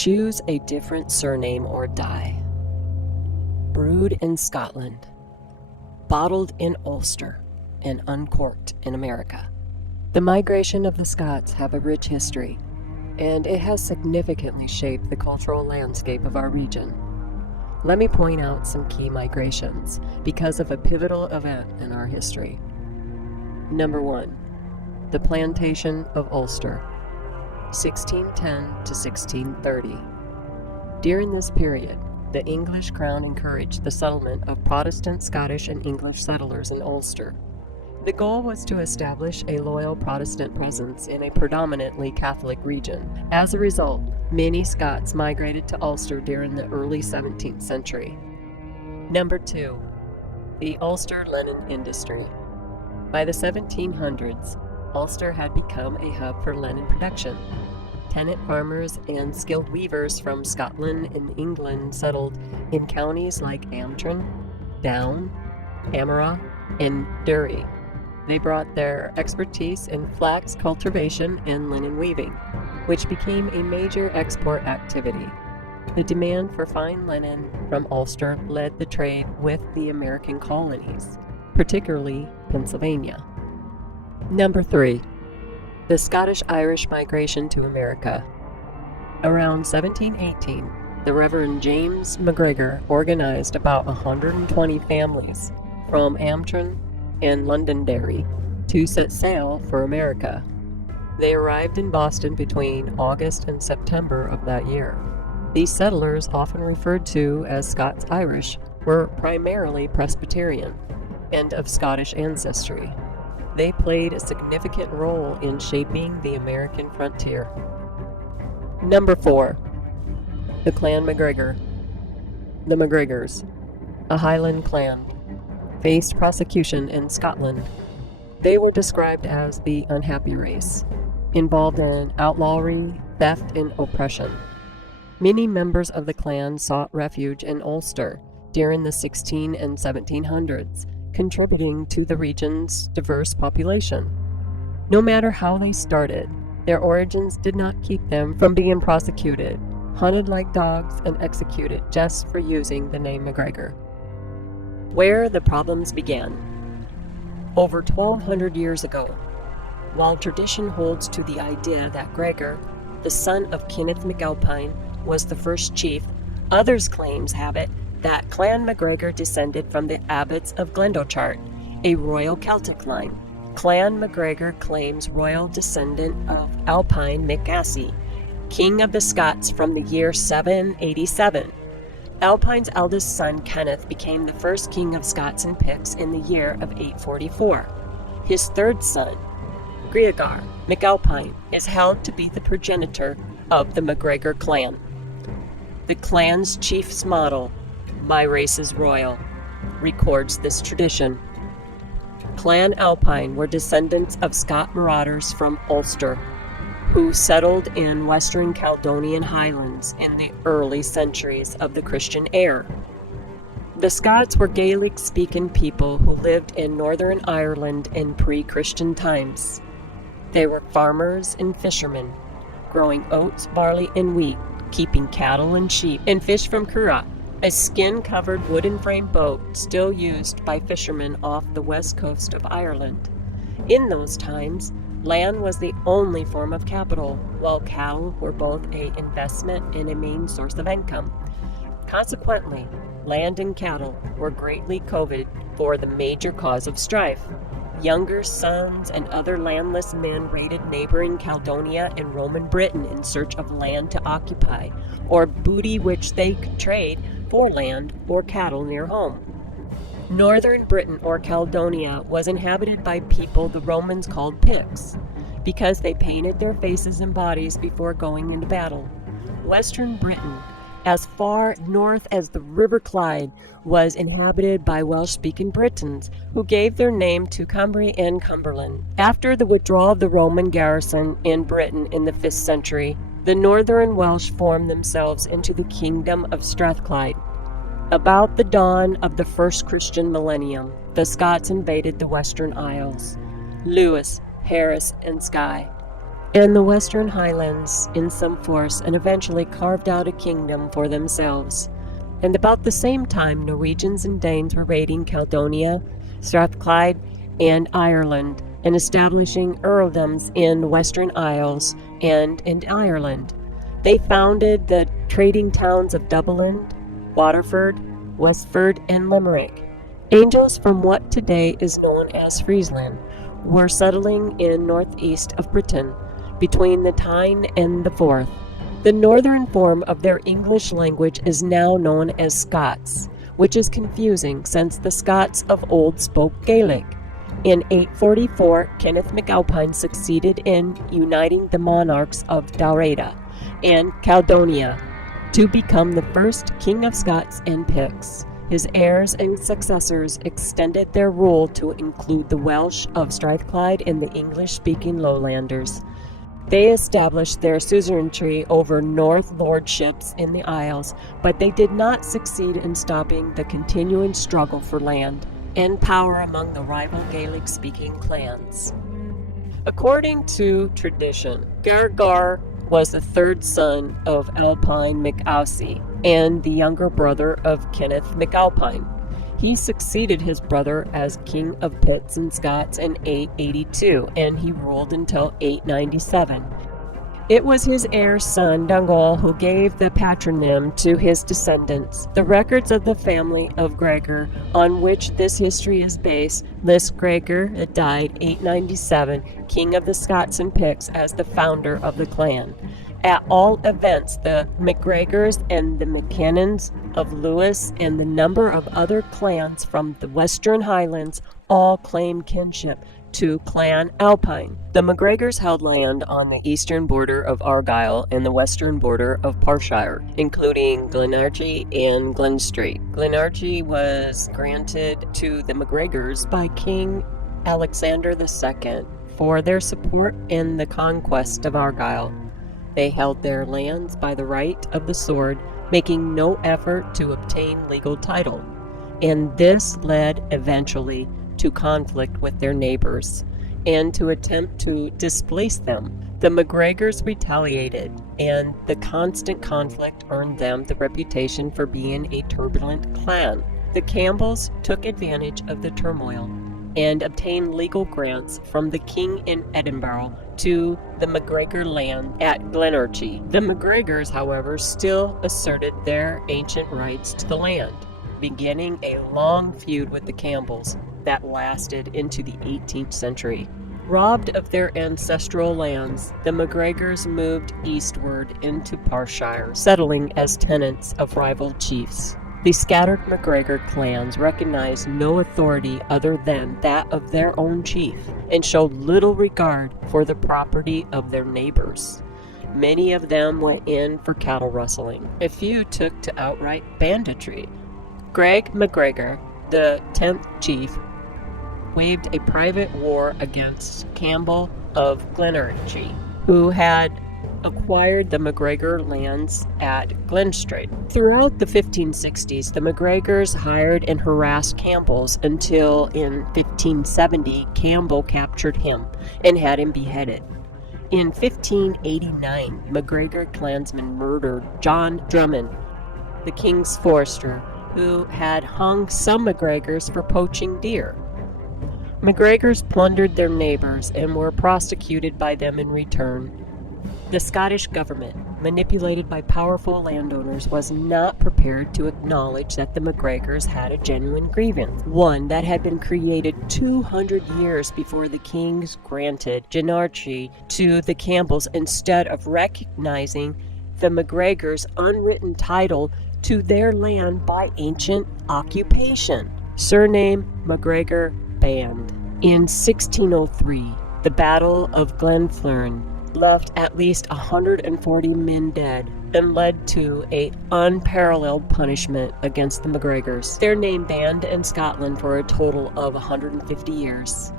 Choose a different surname or die. Brewed in Scotland, bottled in Ulster, and uncorked in America. The migration of the Scots have a rich history, and it has significantly shaped the cultural landscape of our region. Let me point out some key migrations because of a pivotal event in our history. Number 1, the Plantation of Ulster, 1610 to 1630. During this period, the English crown encouraged the settlement of Protestant, Scottish, and English settlers in Ulster. The goal was to establish a loyal Protestant presence in a predominantly Catholic region. As a result, many Scots migrated to Ulster during the early 17th century. Number 2, the Ulster linen industry. By the 1700s, Ulster had become a hub for linen production. Tenant farmers and skilled weavers from Scotland and England settled in counties like Antrim, Down, Armagh, and Derry. They brought their expertise in flax cultivation and linen weaving, which became a major export activity. The demand for fine linen from Ulster led the trade with the American colonies, particularly Pennsylvania. Number 3, the Scottish-Irish migration to America. Around 1718, the Reverend James MacGregor organized about 120 families from Antrim and Londonderry to set sail for America. They arrived in Boston between August and September of that year. These settlers, often referred to as Scots-Irish, were primarily Presbyterian and of Scottish ancestry. They played a significant role in shaping the American frontier. Number 4, the Clan MacGregor. The MacGregors, a Highland clan, faced prosecution in Scotland. They were described as the unhappy race, involved in outlawry, theft, and oppression. Many members of the clan sought refuge in Ulster during the 16 and 1700s, contributing to the region's diverse population. No matter how they started, their origins did not keep them from being prosecuted, hunted like dogs, and executed just for using the name MacGregor. Where the problems began. Over 1,200 years ago, while tradition holds to the idea that Gregor, the son of Kenneth MacAlpine, was the first chief, others claims have it that Clan MacGregor descended from the abbots of Glendochart, a royal Celtic line. Clan MacGregor claims royal descendant of Alpine MacAssey, king of the Scots from the year 787. Alpine's eldest son, Kenneth, became the first king of Scots and Picts in the year of 844. His third son, Greagar MacAlpine, is held to be the progenitor of the MacGregor clan. The clan's chief's motto, "My race is royal," records this tradition. Clan Alpine were descendants of Scot marauders from Ulster, who settled in western Caledonian highlands in the early centuries of the Christian era. The Scots were Gaelic-speaking people who lived in Northern Ireland in pre-Christian times. They were farmers and fishermen, growing oats, barley, and wheat, keeping cattle and sheep, and fish from curragh, a skin-covered wooden-frame boat still used by fishermen off the west coast of Ireland. In those times, land was the only form of capital, while cattle were both an investment and a main source of income. Consequently, land and cattle were greatly coveted for the major cause of strife. Younger sons and other landless men raided neighboring Caledonia and Roman Britain in search of land to occupy, or booty which they could trade for land or cattle near home. Northern Britain, or Caledonia, was inhabited by people the Romans called Picts, because they painted their faces and bodies before going into battle. Western Britain, as far north as the River Clyde, was inhabited by Welsh-speaking Britons, who gave their name to Cumbria and Cumberland. After the withdrawal of the Roman garrison in Britain in the 5th century, the northern Welsh formed themselves into the Kingdom of Strathclyde. About the dawn of the first Christian millennium, the Scots invaded the Western Isles, Lewis, Harris, and Skye. and the Western Highlands in some force, and eventually carved out a kingdom for themselves. And about the same time, Norwegians and Danes were raiding Caledonia, Strathclyde, and Ireland, and establishing earldoms in Western Isles and in Ireland. They founded the trading towns of Dublin, Waterford, Westford, and Limerick. Angels from what today is known as Friesland were settling in northeast of Britain, between the Tyne and the Forth. The northern form of their English language is now known as Scots, which is confusing since the Scots of old spoke Gaelic. In 844, Kenneth MacAlpine succeeded in uniting the monarchs of Drogheda and Caledonia to become the first King of Scots and Picts. His heirs and successors extended their rule to include the Welsh of Strathclyde and the English-speaking lowlanders. They established their suzerainty over North lordships in the Isles, but they did not succeed in stopping the continuing struggle for land and power among the rival Gaelic-speaking clans. According to tradition, MacGregor was the third son of Alpine MacAussie and the younger brother of Kenneth MacAlpine. He succeeded his brother as King of Picts and Scots in 882, and he ruled until 897. It was his heir son, Dungal, who gave the patronym to his descendants. The records of the family of Gregor, on which this history is based, list Gregor, that died 897, King of the Scots and Picts, as the founder of the clan. At all events, the MacGregors and the McKinnons of Lewis and the number of other clans from the Western Highlands all claim kinship to Clan Alpine. The MacGregors held land on the eastern border of Argyll and the western border of Perthshire, including Glenarchy and Glenstreet. Glenarchy was granted to the MacGregors by King Alexander II for their support in the conquest of Argyll. They held their lands by the right of the sword, making no effort to obtain legal title, and this led eventually to conflict with their neighbors and to attempt to displace them. The MacGregors retaliated, and the constant conflict earned them the reputation for being a turbulent clan. The Campbells took advantage of the turmoil and obtained legal grants from the king in Edinburgh to the MacGregor land at Glenarchy. The MacGregors, however, still asserted their ancient rights to the land, beginning a long feud with the Campbells that lasted into the 18th century. Robbed of their ancestral lands, the MacGregors moved eastward into Perthshire, settling as tenants of rival chiefs. The scattered MacGregor clans recognized no authority other than that of their own chief, and showed little regard for the property of their neighbors. Many of them went in for cattle rustling. A few took to outright banditry. Greg MacGregor, the 10th chief, waged a private war against Campbell of Glenarchy, who had acquired the MacGregor lands at Glenstreet. Throughout the 1560s, the MacGregors hired and harassed Campbells until in 1570 Campbell captured him and had him beheaded. In 1589, MacGregor clansmen murdered John Drummond, the king's forester, who had hung some MacGregors for poaching deer. MacGregors plundered their neighbors and were prosecuted by them in return. The Scottish government, manipulated by powerful landowners, was not prepared to acknowledge that the MacGregors had a genuine grievance, one that had been created 200 years before the kings granted Glenarchy to the Campbells, instead of recognizing the MacGregors' unwritten title to their land by ancient occupation. Surname MacGregor banned. In 1603, the Battle of Glenflurn left at least 140 men dead and led to an unparalleled punishment against the MacGregors. Their name banned in Scotland for a total of 150 years.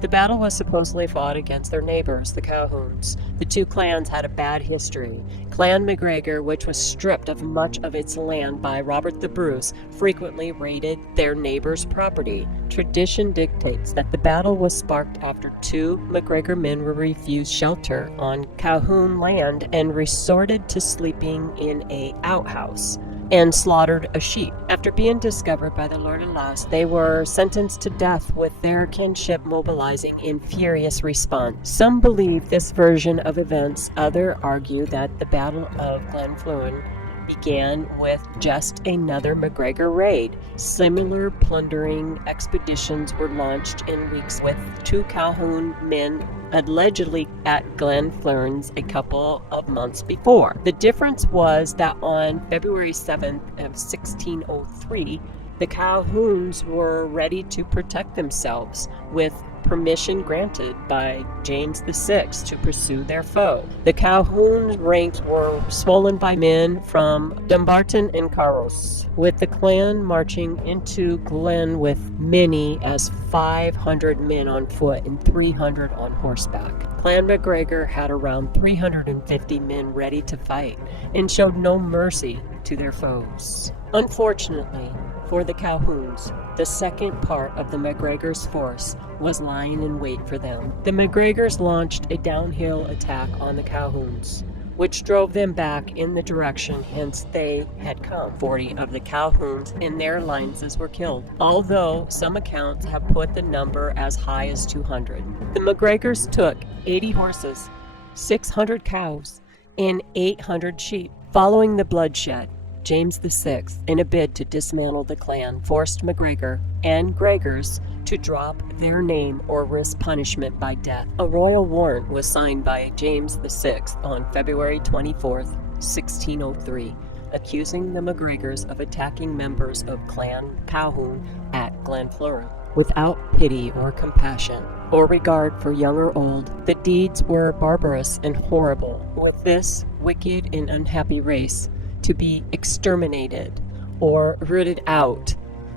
The battle was supposedly fought against their neighbors, the Calhouns. The two clans had a bad history. Clan MacGregor, which was stripped of much of its land by Robert the Bruce, frequently raided their neighbors' property. Tradition dictates that the battle was sparked after two MacGregor men were refused shelter on Calhoun land and resorted to sleeping in an outhouse and slaughtered a sheep. After being discovered by the Lord of Lost, they were sentenced to death, with their kinship mobilizing in furious response. Some believe this version of events, others argue that the Battle of Glenfleurin began with just another MacGregor raid. Similar plundering expeditions were launched in weeks with two Calhoun men allegedly at Glenfleurin a couple of months before. The difference was that on February 7th of 1603, the Calhouns were ready to protect themselves, with permission granted by James VI to pursue their foe. The Calhoun ranks were swollen by men from Dumbarton and Carros, with the clan marching into Glen with many as 500 men on foot and 300 on horseback. Clan MacGregor had around 350 men ready to fight and showed no mercy to their foes. Unfortunately for the Calhouns, the second part of the MacGregor's force was lying in wait for them. The MacGregors launched a downhill attack on the Calhouns, which drove them back in the direction hence they had come. 40 of the Calhouns in their lines were killed, although some accounts have put the number as high as 200. The MacGregors took 80 horses, 600 cows, and 800 sheep. Following the bloodshed, James VI, in a bid to dismantle the clan, forced MacGregor and Gregors to drop their name or risk punishment by death. A royal warrant was signed by James VI on February 24, 1603, accusing the MacGregors of attacking members of Clan Calhoun at Glenfleurin. Without pity or compassion or regard for young or old, the deeds were barbarous and horrible, with this wicked and unhappy race to be exterminated or rooted out.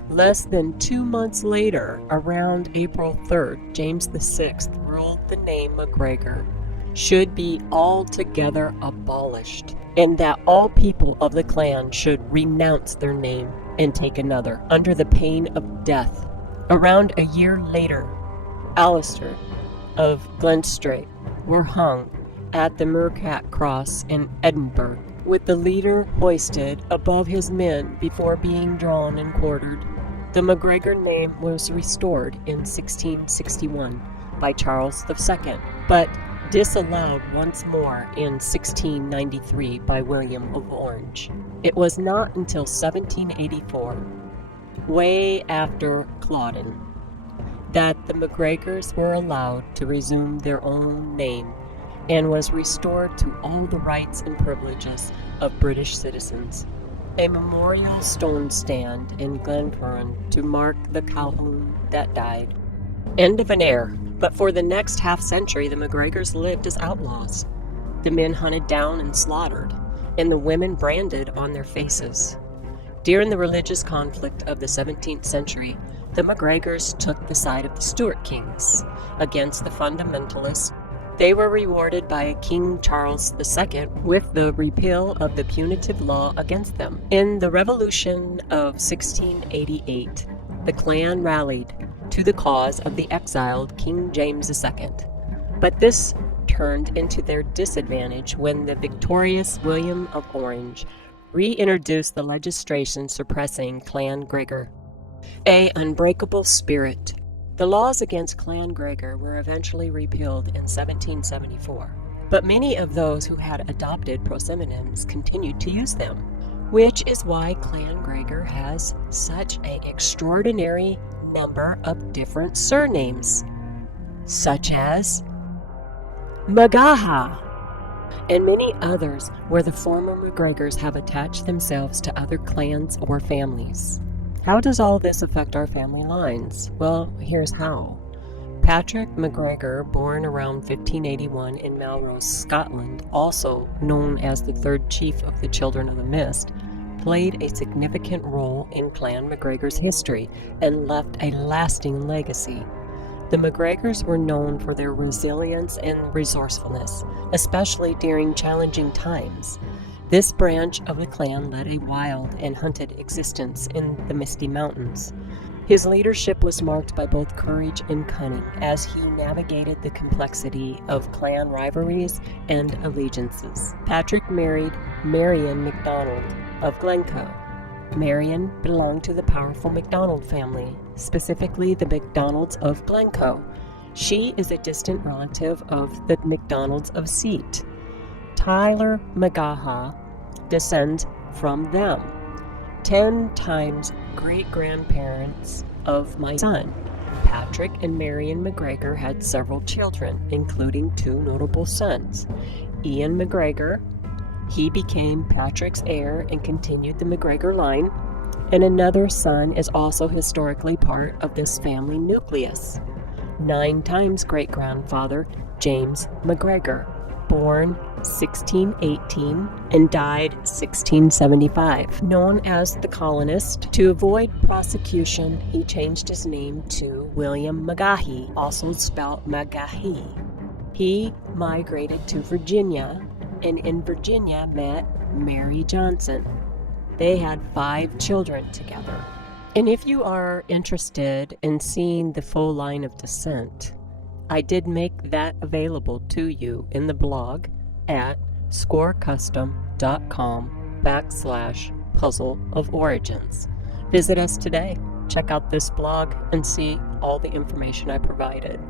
Less than 2 months later, around April 3rd, James VI ruled the name MacGregor should be altogether abolished, and that all people of the clan should renounce their name and take another, under the pain of death. Around a year later, Alistair of Glenstrait were hung at the Mercat Cross in Edinburgh, with the leader hoisted above his men before being drawn and quartered. The MacGregor name was restored in 1661 by Charles II, but disallowed once more in 1693 by William of Orange. It was not until 1784, way after Culloden, that the MacGregors were allowed to resume their own name and was restored to all the rights and privileges of British citizens. A memorial stone stand in Glenfleurin to mark the Calhoun that died. End of an era, but for the next half-century the MacGregors lived as outlaws. The men hunted down and slaughtered, and the women branded on their faces. During the religious conflict of the 17th century, the MacGregors took the side of the Stuart kings against the fundamentalists. They were rewarded by King Charles II with the repeal of the punitive law against them. In the Revolution of 1688, the clan rallied to the cause of the exiled King James II, but this turned into their disadvantage when the victorious William of Orange reintroduced the legislation suppressing Clan Gregor. An unbreakable spirit. The laws against Clan Gregor were eventually repealed in 1774, but many of those who had adopted prosymonyms continued to use them, which is why Clan Gregor has such an extraordinary number of different surnames, such as Magaha, and many others where the former MacGregors have attached themselves to other clans or families. How does all this affect our family lines? Well, here's how. Patrick MacGregor, born around 1581 in Melrose, Scotland, also known as the third chief of the Children of the Mist, played a significant role in Clan MacGregor's history and left a lasting legacy. The MacGregors were known for their resilience and resourcefulness, especially during challenging times. This branch of the clan led a wild and hunted existence in the Misty Mountains. His leadership was marked by both courage and cunning as he navigated the complexity of clan rivalries and allegiances. Patrick married Marion MacDonald of Glencoe. Marion belonged to the powerful MacDonald family, specifically the MacDonalds of Glencoe. She is a distant relative of the MacDonalds of Seat. Tyler McGaha descends from them. 10 times great-grandparents of my son. Patrick and Marion MacGregor had several children, including 2 notable sons. Ian MacGregor, he became Patrick's heir and continued the MacGregor line, and another son is also historically part of this family nucleus. 9 times great-grandfather James MacGregor, born 1618 and died 1675. Known as the colonist, to avoid prosecution, he changed his name to William McGahey, also spelled McGahey. He migrated to Virginia, and in Virginia met Mary Johnson. They had 5 children together. And if you are interested in seeing the full line of descent, I did make that available to you in the blog at scorecustom.com/puzzle of origins. Visit us today. Check out this blog and see all the information I provided.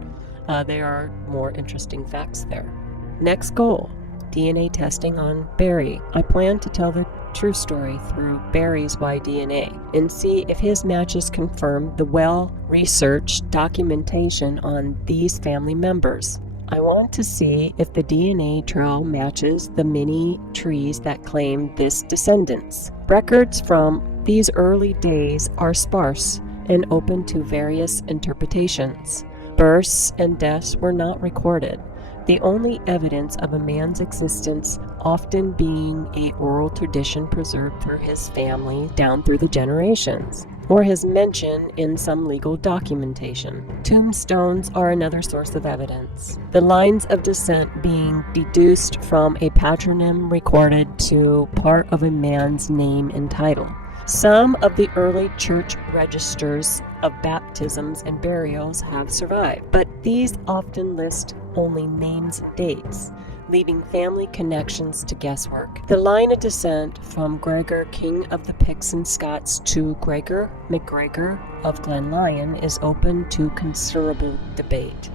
There are more interesting facts there. Next goal, DNA testing on Barry. I plan to tell the true story through Barry's Y-DNA and see if his matches confirm the well-researched documentation on these family members. I want to see if the DNA trail matches the many trees that claim this descendants. Records from these early days are sparse and open to various interpretations. Births and deaths were not recorded, the only evidence of a man's existence often being an oral tradition preserved through his family down through the generations, or his mention in some legal documentation. Tombstones are another source of evidence, the lines of descent being deduced from a patronym recorded to part of a man's name and title. Some of the early church registers of baptisms and burials have survived, but these often list only names and dates, leaving family connections to guesswork. The line of descent from Gregor, King of the Picts and Scots, to Gregor MacGregor of Glenlyon is open to considerable debate,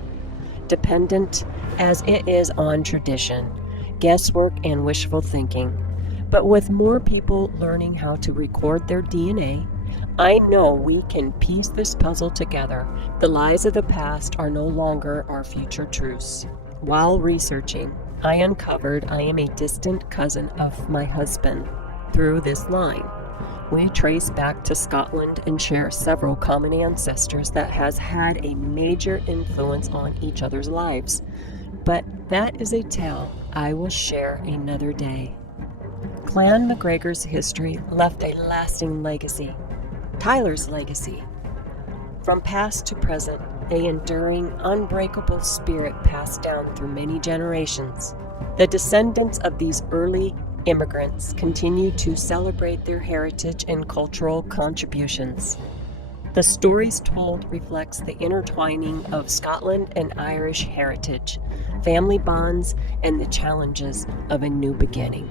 dependent as it is on tradition, guesswork, and wishful thinking. But with more people learning how to record their DNA, I know we can piece this puzzle together. The lies of the past are no longer our future truths. While researching, I uncovered I am a distant cousin of my husband through this line. We trace back to Scotland and share several common ancestors that has had a major influence on each other's lives. But that is a tale I will share another day. Clan MacGregor's history left a lasting legacy. Tyler's legacy. From past to present, an enduring, unbreakable spirit passed down through many generations. The descendants of these early immigrants continue to celebrate their heritage and cultural contributions. The stories told reflects the intertwining of Scotland and Irish heritage, family bonds, and the challenges of a new beginning.